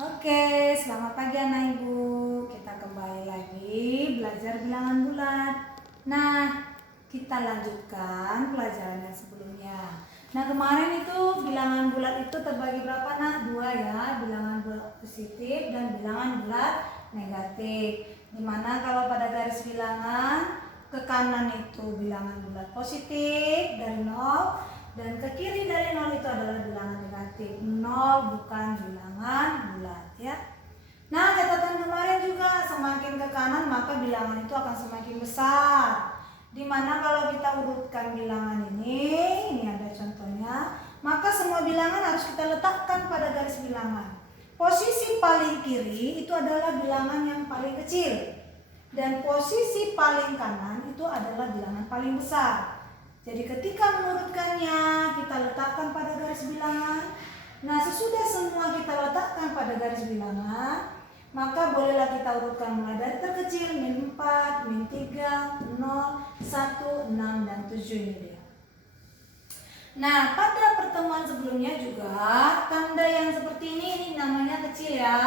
Oke, selamat pagi anak ibu. Kita kembali lagi belajar bilangan bulat. Nah, kita lanjutkan pelajaran yang sebelumnya. Nah, kemarin itu bilangan bulat itu terbagi berapa nak? Dua ya, bilangan bulat positif dan bilangan bulat negatif. Dimana kalau pada garis bilangan ke kanan itu bilangan bulat positif dari 0. Dan ke kiri dari 0 itu adalah bilangan negatif. 0 bukan bilangan bulat ya. Nah, catatan kemarin juga semakin ke kanan maka bilangan itu akan semakin besar. Dimana kalau kita urutkan bilangan ini ada contohnya, maka semua bilangan harus kita letakkan pada garis bilangan. Posisi paling kiri itu adalah bilangan yang paling kecil. Dan posisi paling kanan itu adalah bilangan paling besar. Jadi ketika mengurutkannya, kita letakkan pada garis bilangan. Nah, sesudah semua kita letakkan pada garis bilangan, maka bolehlah kita urutkan mulai dari terkecil, min 4, min 3, 0, 1, 6, dan 7 ini dia. Nah, pada pertemuan sebelumnya juga, tanda yang seperti ini namanya kecil ya.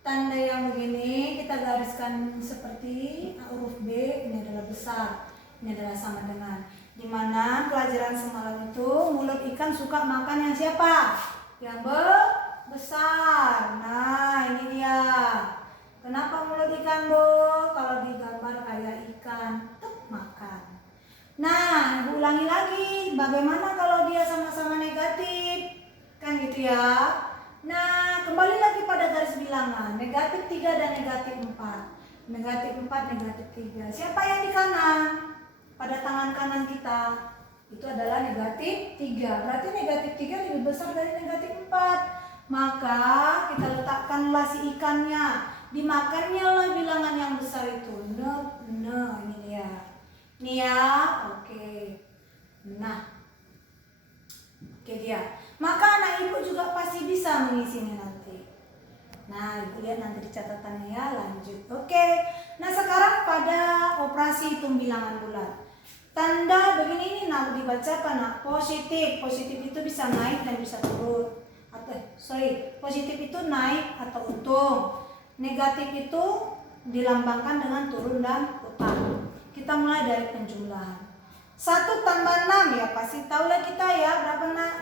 Tanda yang begini kita gariskan seperti huruf B, ini adalah besar. Ini adalah sama dengan. Dimana pelajaran semalam itu mulut ikan suka makan yang siapa? Yang besar. Nah, ini dia. Kenapa mulut ikan Bu? Kalau digambar kayak ikan, tuh makan. Nah, Ibu ulangi lagi. Bagaimana kalau dia sama-sama negatif? Kan gitu ya. Nah, kembali lagi pada garis bilangan. Negatif 3 dan negatif 4. Negatif 4, negatif 3. Siapa yang di kanan? Pada tangan kanan kita itu adalah negatif 3. Berarti negatif 3 lebih besar dari negatif 4. Maka kita letakkanlah si ikannya. Dimakannya lah bilangan yang besar itu. Nah, ini dia. Nih ya, oke. Nah, oke dia. Maka anak ibu juga pasti bisa mengisinya nanti. Nah, ibu lihat nanti di catatannya ya, lanjut. Oke. Nah, sekarang pada operasi hitung bilangan bulat. Tanda begini ini nak dibaca nak positif. Positif itu bisa naik dan bisa turun. Positif itu naik atau untung. Negatif itu dilambangkan dengan turun dan utang. Kita mulai dari penjumlahan. 1 tambah 6 ya pasti tahulah kita ya berapa nak?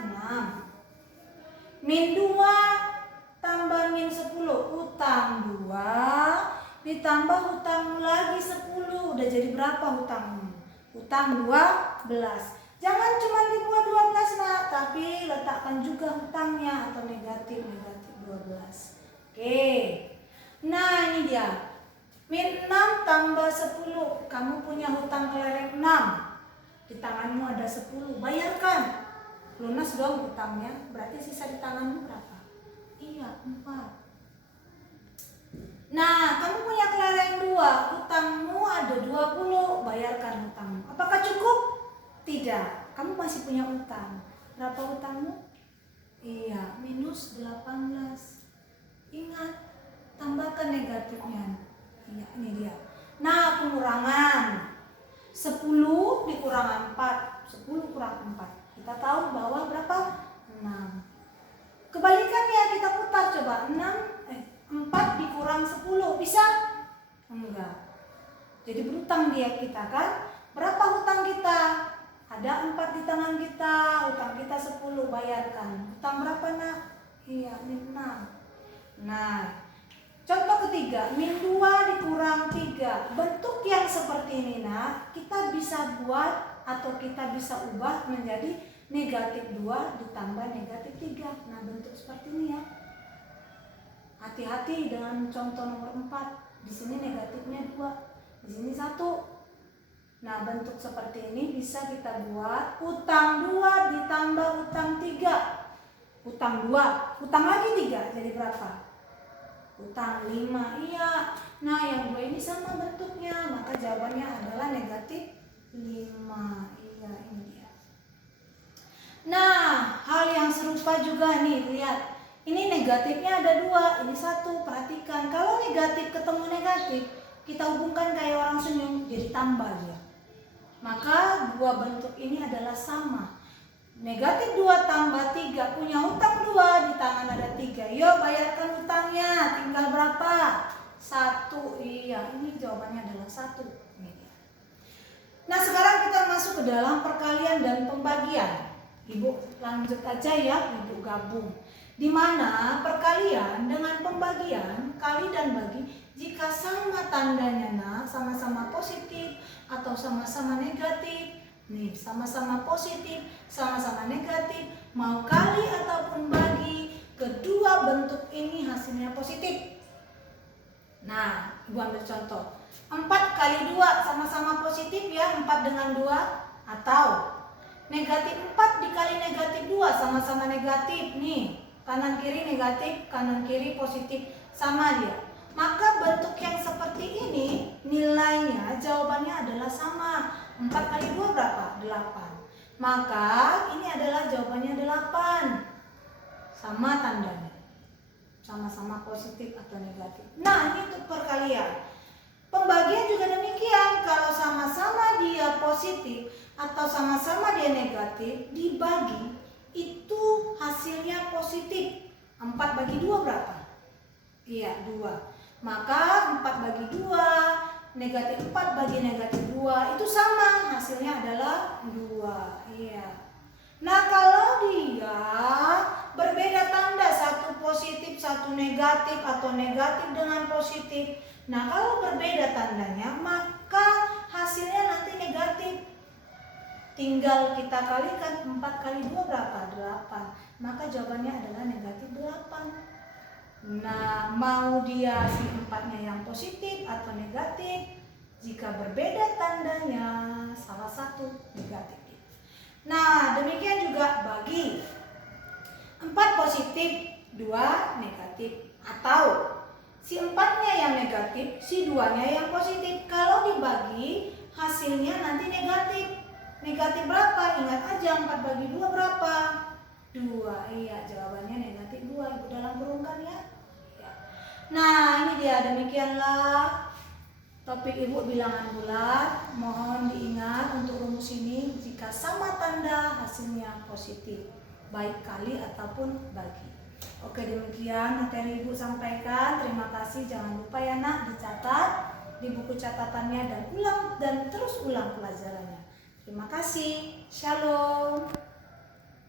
6. Min 2 tambah min 10 utang 2 ditambah hutangmu lagi 10. Udah jadi berapa hutangmu? Utang 12. Jangan cuma dibuat 12 nak, tapi letakkan juga hutangnya atau negatif 12. Oke. Nah, ini dia. Min 6 tambah 10. Kamu punya hutang kelereng 6. Di tanganmu ada 10. Bayarkan. Lunas dong hutangnya. Berarti sisa di tanganmu berapa? Iya, 4. Nah, kamu punya kelereng 2, hutangmu ada 20, bayarkan hutangmu. Apakah cukup? Tidak, kamu masih punya hutang. Berapa hutangmu? Iya, minus 18. Ingat, tambahkan negatifnya. Iya, ini dia. Nah, pengurangan. 10 dikurang 4, 10 kurang 4. Kita tahu bahwa berapa? 6. Kebalikannya kita putar coba. 4 dikurang 10 bisa? Enggak. Jadi berutang dia kita kan. Berapa hutang kita? Ada 4 di tangan kita. Hutang kita 10, bayarkan. Hutang berapa nak? Iya, min 6. Nah, contoh ketiga, min 2 dikurang 3. Bentuk yang seperti ini nak, kita bisa buat atau kita bisa ubah menjadi negatif 2 ditambah negatif 3. Nah, bentuk seperti ini ya. Hati-hati dengan contoh nomor 4. Di sini negatifnya 2, di sini 1. Nah, bentuk seperti ini bisa kita buat utang 2 ditambah utang 3. Utang 2, utang lagi 3, jadi berapa? Utang 5. Iya. Nah, yang 2 ini sama bentuknya, maka jawabannya adalah negatif 5. Iya, ini dia. Nah, hal yang serupa juga nih, lihat. Ini negatifnya ada 2, ini 1. Perhatikan, kalau negatif ketemu negatif, kita hubungkan kayak orang senyum, jadi tambah dia. Maka dua bentuk ini adalah sama. Negatif 2 tambah 3, punya hutang 2, di tangan ada 3. Yuk bayarkan hutang tanggal berapa? 1. Iya, ini jawabannya adalah 1. Ini dia. Nah, sekarang kita masuk ke dalam perkalian dan pembagian. Ibu lanjut aja ya, Ibu gabung. Di mana perkalian dengan pembagian, kali dan bagi, jika sama tandanya nak, sama-sama positif atau sama-sama negatif. Nih, sama-sama positif, sama-sama negatif, mau kali ataupun bagi, kedua bentuk ini hasilnya positif. Nah, Ibu ambil contoh. 4 kali 2 sama-sama positif ya, 4 dengan 2, atau negatif 4 dikali negatif 2 sama-sama negatif nih. Kanan kiri negatif, kanan kiri positif, sama dia. Maka bentuk yang seperti ini nilainya jawabannya adalah sama. 4 kali 2 berapa? 8. Maka ini adalah jawabannya 8. Sama tandanya. Sama-sama positif atau negatif. Nah, ini untuk perkalian. Pembagian juga demikian. Kalau sama-sama dia positif atau sama-sama dia negatif, dibagi itu hasilnya positif. 4 bagi 2 berapa? Iya, 2. Maka 4 bagi 2, negatif 4 bagi negatif 2 itu sama, hasilnya adalah 2. Iya. Nah, kalau dia berbeda tanda, satu positif, satu negatif, atau negatif dengan positif. Nah, kalau berbeda tandanya, maka hasilnya nanti negatif. Tinggal kita kalikan 4 kali 2 berapa? 8. Maka jawabannya adalah negatif 8. Nah, mau dia si 4-nya yang positif atau negatif? Jika berbeda tandanya, salah satu negatif. Nah, demikian juga bagi. 4 positif, 2 negatif. Atau si 4-nya yang negatif, si 2-nya yang positif. Kalau dibagi, hasilnya nanti negatif. Negatif berapa? Ingat aja 4 bagi 2 berapa? 2. Iya, jawabannya negatif 2. Ibu dalam kurungkan ya. Nah, ini dia, demikianlah topik Ibu bilangan bulat. Mohon diingat untuk rumus ini, jika sama tanda hasilnya positif, baik kali ataupun bagi. Oke, demikian materi Ibu sampaikan. Terima kasih. Jangan lupa ya nak, dicatat di buku catatannya dan ulang dan terus ulang pelajarannya. Terima kasih. Shalom.